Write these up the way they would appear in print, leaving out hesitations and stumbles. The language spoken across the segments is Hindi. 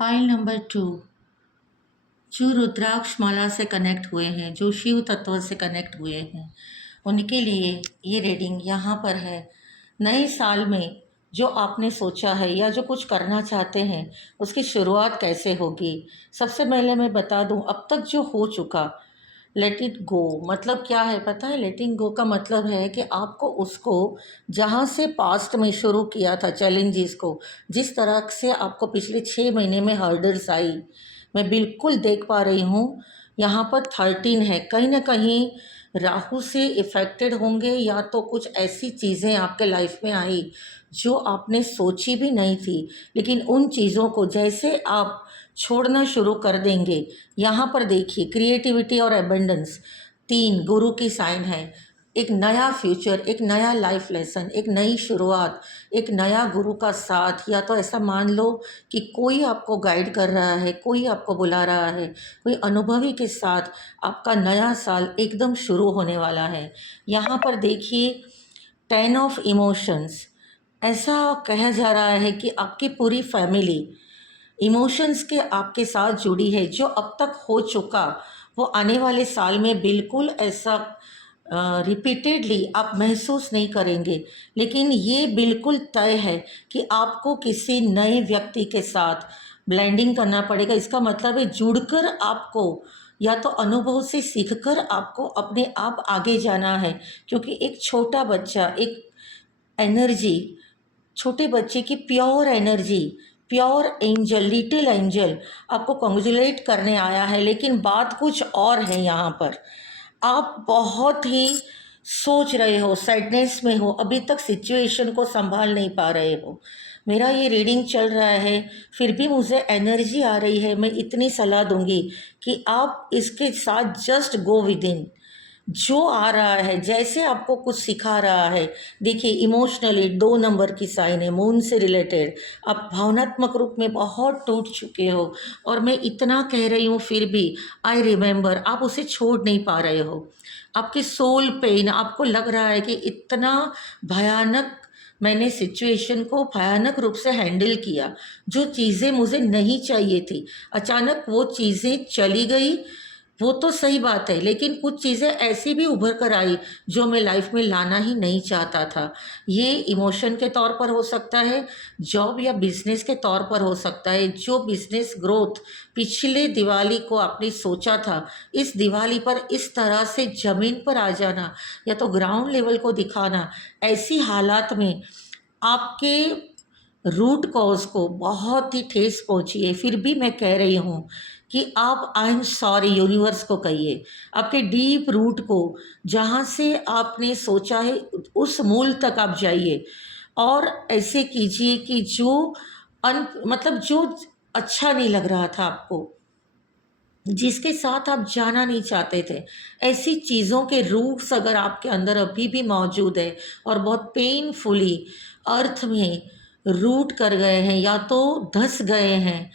Pile number 2। जो रुद्राक्ष माला से कनेक्ट हुए हैं, जो शिव तत्व से कनेक्ट हुए हैं, उनके लिए ये रीडिंग यहाँ पर है। नए साल में जो आपने सोचा है या जो कुछ करना चाहते हैं, उसकी शुरुआत कैसे होगी। सबसे पहले मैं बता दूं, अब तक जो हो चुका, लेट इट गो मतलब क्या है पता है। लेटिंग गो का मतलब है कि आपको उसको, जहाँ से पास्ट में शुरू किया था चैलेंजेस को, जिस तरह से आपको पिछले 6 महीने में हर्डल्स आई, मैं बिल्कुल देख पा रही हूँ। यहाँ पर 13 है, कहीं ना कहीं राहु से इफ़ेक्टेड होंगे, या तो कुछ ऐसी चीज़ें आपके लाइफ में आई जो आपने सोची भी नहीं थी, लेकिन उन चीज़ों को जैसे आप छोड़ना शुरू कर देंगे। यहाँ पर देखिए, क्रिएटिविटी और एबंडेंस, 3 गुरु की साइन है। एक नया फ्यूचर, एक नया लाइफ लेसन, एक नई शुरुआत, एक नया गुरु का साथ, या तो ऐसा मान लो कि कोई आपको गाइड कर रहा है, कोई आपको बुला रहा है, कोई अनुभवी के साथ आपका नया साल एकदम शुरू होने वाला है। यहाँ पर देखिए, 10 ऑफ इमोशंस, ऐसा कहा जा रहा है कि आपकी पूरी फैमिली इमोशंस के आपके साथ जुड़ी है। जो अब तक हो चुका, वो आने वाले साल में बिल्कुल ऐसा रिपीटेडली आप महसूस नहीं करेंगे। लेकिन ये बिल्कुल तय है कि आपको किसी नए व्यक्ति के साथ ब्लेंडिंग करना पड़ेगा। इसका मतलब है जुड़कर आपको, या तो अनुभव से सीखकर आपको अपने आप आगे जाना है। क्योंकि एक छोटा बच्चा, एक एनर्जी, छोटे बच्चे की pure energy, pure angel, little angel आपको कॉन्ग्रेचुलेट करने आया है। लेकिन बात कुछ और है यहाँ पर। आप बहुत ही सोच रहे हो, सैडनेस में हो, अभी तक सिचुएशन को संभाल नहीं पा रहे हो। मेरा ये रीडिंग चल रहा है, फिर भी मुझे एनर्जी आ रही है। मैं इतनी सलाह दूंगी कि आप इसके साथ जस्ट गो विद इन। जो आ रहा है, जैसे आपको कुछ सिखा रहा है। देखिए, इमोशनली 2 नंबर की साइन है, मून से रिलेटेड। आप भावनात्मक रूप में बहुत टूट चुके हो, और मैं इतना कह रही हूँ फिर भी आई रिमेंबर, आप उसे छोड़ नहीं पा रहे हो। आपकी सोल पेन, आपको लग रहा है कि इतना भयानक मैंने सिचुएशन को भयानक रूप से हैंडल किया, जो चीज़ें मुझे नहीं चाहिए थी अचानक वो चीज़ें चली गई। वो तो सही बात है, लेकिन कुछ चीज़ें ऐसी भी उभर कर आई जो मैं लाइफ में लाना ही नहीं चाहता था। ये इमोशन के तौर पर हो सकता है, जॉब या बिजनेस के तौर पर हो सकता है। जो बिजनेस ग्रोथ पिछले दिवाली को आपने सोचा था, इस दिवाली पर इस तरह से ज़मीन पर आ जाना, या तो ग्राउंड लेवल को दिखाना, ऐसी हालात में आपके रूट कॉज को बहुत ही ठेस पहुंची है। फिर भी मैं कह रही हूँ कि आप आई एम सॉरी यूनिवर्स को कहिए, आपके डीप रूट को, जहाँ से आपने सोचा है उस मूल तक आप जाइए, और ऐसे कीजिए कि जो मतलब जो अच्छा नहीं लग रहा था आपको, जिसके साथ आप जाना नहीं चाहते थे, ऐसी चीज़ों के रूट्स अगर आपके अंदर अभी भी मौजूद है और बहुत पेनफुली अर्थ में रूट कर गए हैं, या तो धंस गए हैं,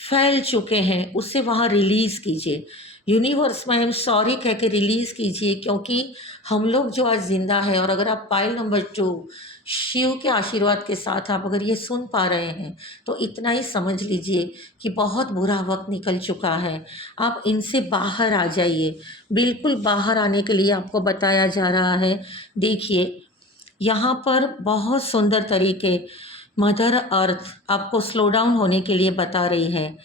फैल चुके हैं, उसे वहाँ रिलीज़ कीजिए। यूनिवर्स में आई एम सॉरी कह के रिलीज़ कीजिए। क्योंकि हम लोग जो आज ज़िंदा है, और अगर आप पाइल नंबर 2 शिव के आशीर्वाद के साथ आप अगर ये सुन पा रहे हैं, तो इतना ही समझ लीजिए कि बहुत बुरा वक्त निकल चुका है। आप इनसे बाहर आ जाइए। बिल्कुल बाहर आने के लिए आपको बताया जा रहा है। देखिए, यहाँ पर बहुत सुंदर तरीके मदर अर्थ आपको स्लो डाउन होने के लिए बता रही है।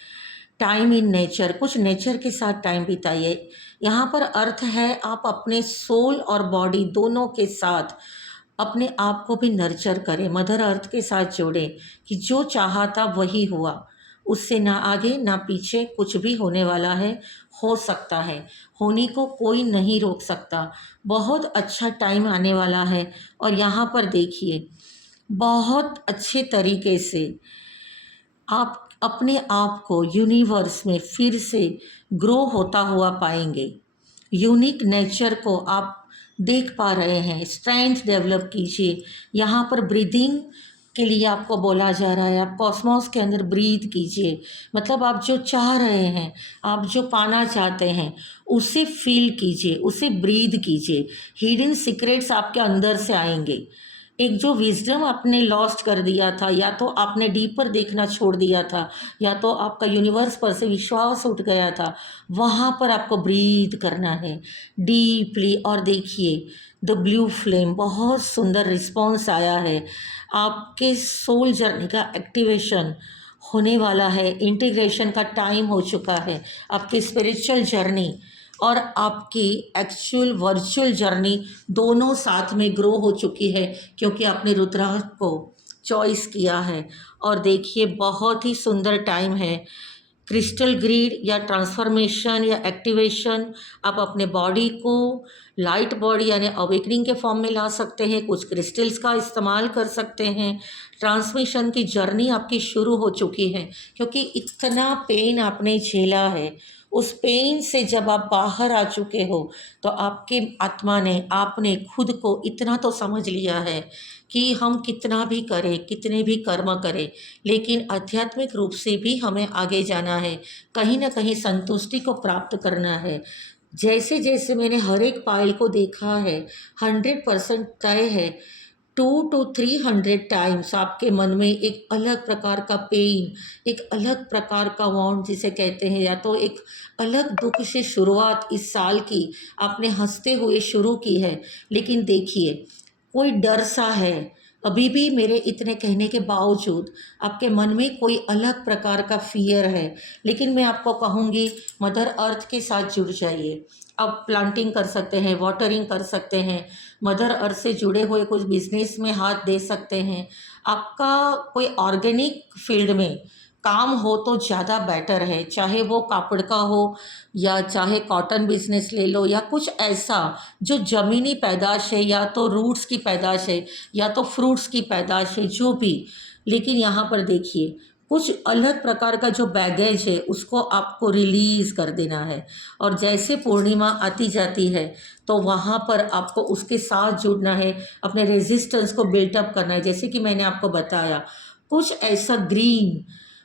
टाइम इन नेचर, कुछ नेचर के साथ टाइम बिताइए। यहाँ पर अर्थ है, आप अपने सोल और बॉडी दोनों के साथ अपने आप को भी नर्चर करें, मदर अर्थ के साथ जोड़ें कि जो चाहा था वही हुआ, उससे ना आगे ना पीछे कुछ भी होने वाला है। हो सकता है, होने को कोई नहीं रोक सकता। बहुत अच्छा टाइम आने वाला है। और यहाँ पर देखिए, बहुत अच्छे तरीके से आप अपने आप को यूनिवर्स में फिर से ग्रो होता हुआ पाएंगे। यूनिक नेचर को आप देख पा रहे हैं। स्ट्रेंथ डेवलप कीजिए। यहाँ पर ब्रीदिंग के लिए आपको बोला जा रहा है, आप कॉस्मोस के अंदर ब्रीथ कीजिए। मतलब आप जो चाह रहे हैं, आप जो पाना चाहते हैं, उसे फील कीजिए, उसे ब्रीथ कीजिए। हिडन सीक्रेट्स आपके अंदर से आएंगे। एक जो विजडम आपने लॉस्ट कर दिया था, या तो आपने डीपर देखना छोड़ दिया था, या तो आपका यूनिवर्स पर से विश्वास उठ गया था, वहाँ पर आपको ब्रीथ करना है डीपली। और देखिए द ब्लू फ्लेम, बहुत सुंदर रिस्पॉन्स आया है। आपके सोल जर्नी का एक्टिवेशन होने वाला है, इंटीग्रेशन का टाइम हो चुका है। आपकी स्पिरिचुअल जर्नी और आपकी एक्चुअल वर्चुअल जर्नी दोनों साथ में ग्रो हो चुकी है, क्योंकि आपने रुद्राक्ष को चॉइस किया है। और देखिए बहुत ही सुंदर टाइम है। क्रिस्टल ग्रीड या ट्रांसफॉर्मेशन या एक्टिवेशन, आप अपने बॉडी को लाइट बॉडी यानी अवेकनिंग के फॉर्म में ला सकते हैं, कुछ क्रिस्टल्स का इस्तेमाल कर सकते हैं। ट्रांसमिशन की जर्नी आपकी शुरू हो चुकी है, क्योंकि इतना पेन आपने झेला है। उस पेन से जब आप बाहर आ चुके हो, तो आपके आत्मा ने, आपने खुद को इतना तो समझ लिया है कि हम कितना भी करें, कितने भी कर्म करें, लेकिन आध्यात्मिक रूप से भी हमें आगे जाना है, कहीं ना कहीं संतुष्टि को प्राप्त करना है। जैसे जैसे मैंने हर एक पायल को देखा है, 100% तय है, 200 to 300 टाइम्स आपके मन में एक अलग प्रकार का पेन, एक अलग प्रकार का वांट जिसे कहते हैं, या तो एक अलग दुख से शुरुआत इस साल की आपने हंसते हुए शुरू की है। लेकिन देखिए कोई डर सा है अभी भी, मेरे इतने कहने के बावजूद आपके मन में कोई अलग प्रकार का फियर है। लेकिन मैं आपको कहूँगी मदर अर्थ के साथ जुड़ जाइए। आप प्लांटिंग कर सकते हैं, वाटरिंग कर सकते हैं, मदर अर्थ से जुड़े हुए कुछ बिजनेस में हाथ दे सकते हैं। आपका कोई ऑर्गेनिक फील्ड में काम हो तो ज़्यादा बेटर है, चाहे वो कापड़ का हो या चाहे कॉटन बिजनेस ले लो, या कुछ ऐसा जो ज़मीनी पैदाश है, या तो रूट्स की पैदाश है, या तो फ्रूट्स की पैदाश है, जो भी। लेकिन यहाँ पर देखिए कुछ अलग प्रकार का जो बैगेज है उसको आपको रिलीज़ कर देना है। और जैसे पूर्णिमा आती जाती है तो वहाँ पर आपको उसके साथ जुड़ना है, अपने रेजिस्टेंस को बिल्टअप करना है। जैसे कि मैंने आपको बताया, कुछ ऐसा ग्रीन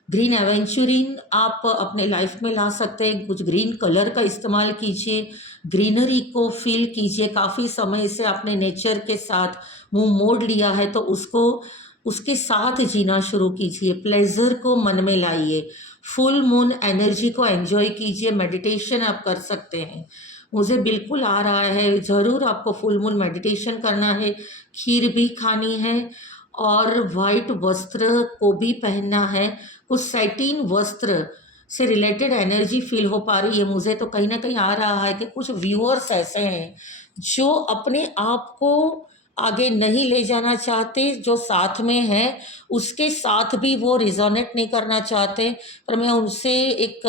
ग्रीन एवेंचुरिन आप अपने लाइफ में ला सकते हैं। कुछ ग्रीन कलर का इस्तेमाल कीजिए, ग्रीनरी को फील कीजिए। काफ़ी समय से आपने नेचर के साथ मुंह मोड़ लिया है, तो उसको उसके साथ जीना शुरू कीजिए। प्लेजर को मन में लाइए, फुल मून एनर्जी को एंजॉय कीजिए। मेडिटेशन आप कर सकते हैं, मुझे बिल्कुल आ रहा है, ज़रूर आपको फुल मून मेडिटेशन करना है। खीर भी खानी है और वाइट वस्त्र को भी पहनना है। कुछ सैटिन वस्त्र से रिलेटेड एनर्जी फील हो पा रही है मुझे, तो कहीं ना कहीं आ रहा है कि कुछ व्यूअर्स ऐसे हैं जो अपने आप को आगे नहीं ले जाना चाहते, जो साथ में है उसके साथ भी वो रिजोनेट नहीं करना चाहते। पर मैं उनसे एक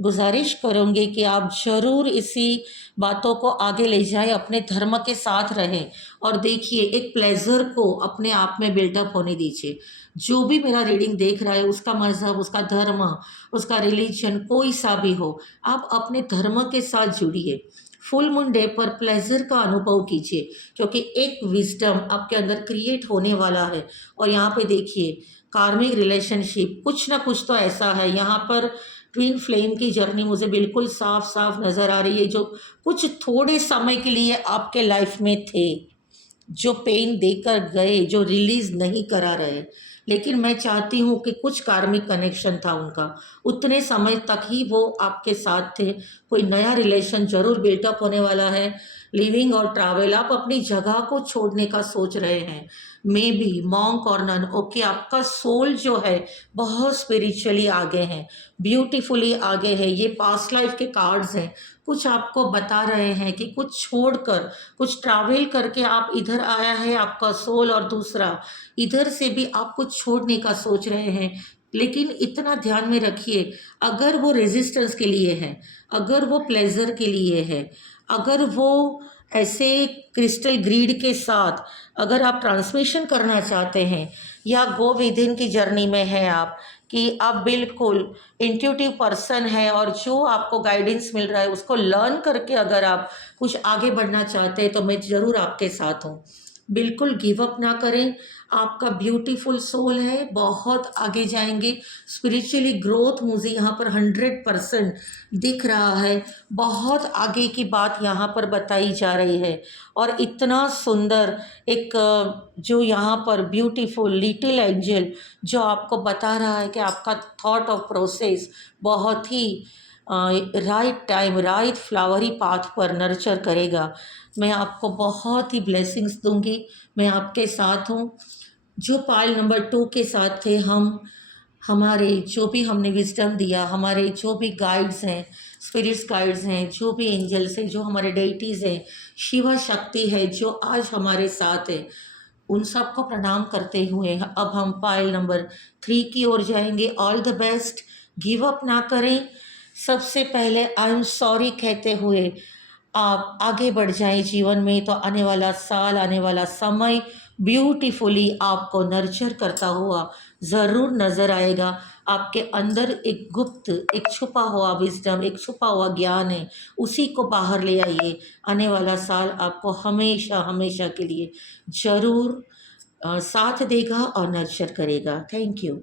गुजारिश करूँगी कि आप ज़रूर इसी बातों को आगे ले जाएं, अपने धर्म के साथ रहें। और देखिए एक प्लेजर को अपने आप में बिल्डअप होने दीजिए। जो भी मेरा रीडिंग देख रहा है, उसका मज़हब, उसका धर्म, उसका रिलीजन कोई सा भी हो, आप अपने धर्म के साथ जुड़िए। फुल मून डे पर प्लेजर का अनुभव कीजिए, क्योंकि एक विजडम आपके अंदर क्रिएट होने वाला है। और यहाँ पे देखिए कार्मिक रिलेशनशिप कुछ ना कुछ तो ऐसा है। यहाँ पर ट्विन फ्लेम की जर्नी मुझे बिल्कुल साफ साफ नज़र आ रही है, जो कुछ थोड़े समय के लिए आपके लाइफ में थे, जो पेन देकर गए, जो रिलीज़ नहीं करा रहे। लेकिन मैं चाहती हूँ कि कुछ कार्मिक कनेक्शन था उनका, उतने समय तक ही वो आपके साथ थे। कोई नया रिलेशन जरूर बिल्टअप होने वाला है। लिविंग और ट्रैवल, आप अपनी जगह को छोड़ने का सोच रहे हैं, मे बी मॉन्क और नन। ओके, आपका सोल जो है बहुत स्पिरिचुअली आगे हैं, ब्यूटीफुली आगे है। ये पास्ट लाइफ के कार्ड्स हैं, कुछ आपको बता रहे हैं कि कुछ छोड़कर, कुछ ट्रैवल करके आप इधर आया है आपका सोल, और दूसरा इधर से भी आप कुछ छोड़ने का सोच रहे हैं। लेकिन इतना ध्यान में रखिए, अगर वो रेजिस्टेंस के लिए है, अगर वो प्लेजर के लिए है, अगर वो ऐसे क्रिस्टल ग्रीड के साथ अगर आप ट्रांसमिशन करना चाहते हैं, या गो विदिन की जर्नी में हैं आप, कि आप बिल्कुल इंट्यूटिव पर्सन है और जो आपको गाइडेंस मिल रहा है उसको लर्न करके अगर आप कुछ आगे बढ़ना चाहते हैं, तो मैं ज़रूर आपके साथ हूँ। बिल्कुल गिव अप ना करें। आपका ब्यूटीफुल सोल है, बहुत आगे जाएंगे। स्पिरिचुअली ग्रोथ मुझे यहाँ पर 100% दिख रहा है। बहुत आगे की बात यहाँ पर बताई जा रही है। और इतना सुंदर एक जो यहाँ पर ब्यूटीफुल लिटिल एंजल जो आपको बता रहा है कि आपका थॉट ऑफ प्रोसेस बहुत ही right time right flowery path पर नर्चर करेगा। मैं आपको बहुत ही ब्लेसिंग्स दूंगी। मैं आपके साथ हूँ। जो पाइल नंबर 2 के साथ थे हम, हमारे जो भी हमने विजडम दिया, हमारे जो भी गाइड्स हैं, स्पिरिट्स गाइड्स हैं, जो भी एंजल्स हैं, जो हमारे डेइटीज़ हैं, शिवा शक्ति है जो आज हमारे साथ है, उन सबको प्रणाम करते हुए अब हम पाइल नंबर 3 की ओर जाएंगे। All the best. Give up ना करें। सबसे पहले आई एम सॉरी कहते हुए आप आगे बढ़ जाएं जीवन में, तो आने वाला साल, आने वाला समय ब्यूटीफुली आपको नर्चर करता हुआ ज़रूर नज़र आएगा। आपके अंदर एक गुप्त, एक छुपा हुआ विजडम, एक छुपा हुआ ज्ञान है, उसी को बाहर ले आइए। आने वाला साल आपको हमेशा हमेशा के लिए ज़रूर साथ देगा और नर्चर करेगा। Thank you.